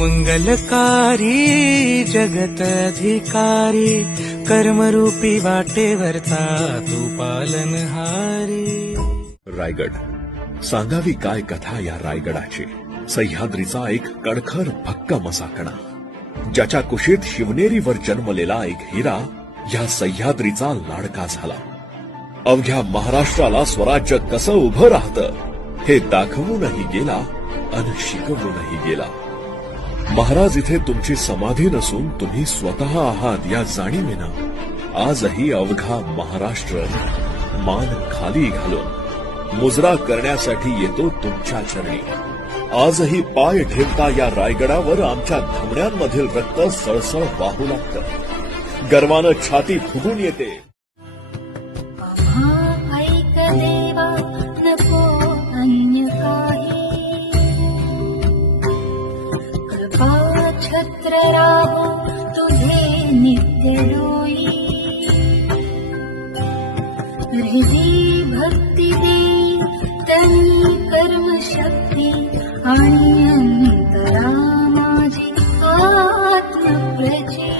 मंगलकारी जगत अधिकारी कर्मरूपी वाटेवरचा तू पालनहारी रायगड. सांगावी काय कथा या रायगडाची? सह्याद्रीचा एक कडखर भक्कम असा कणा ज्याच्या कुशीत शिवनेरीवर जन्मलेला एक हिरा या सह्याद्रीचा लाडका झाला. अवघ्या महाराष्ट्राला स्वराज्य कसं उभं राहतं हे दाखवूनही गेला अन शिकवूनही गेला. महाराज इथे तुमची समाधी नसून तुम्ही स्वतः आहात या जाणीवेनं आजही अवघा महाराष्ट्र मान खाली घालून मुजरा करण्यासाठी येतो तुमच्या चरणी. आजही पाय ठेवता या रायगडावर आमच्या धमण्यांमधील रक्त सळसळ वाहू लागतं. गर्वानं छाती फुगून येते. छत्र राहो तुझे नित्य डोई हृदी भक्ती दे तनी कर्म शक्ती आणि अंतरा माझी आत्म असे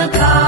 वज्र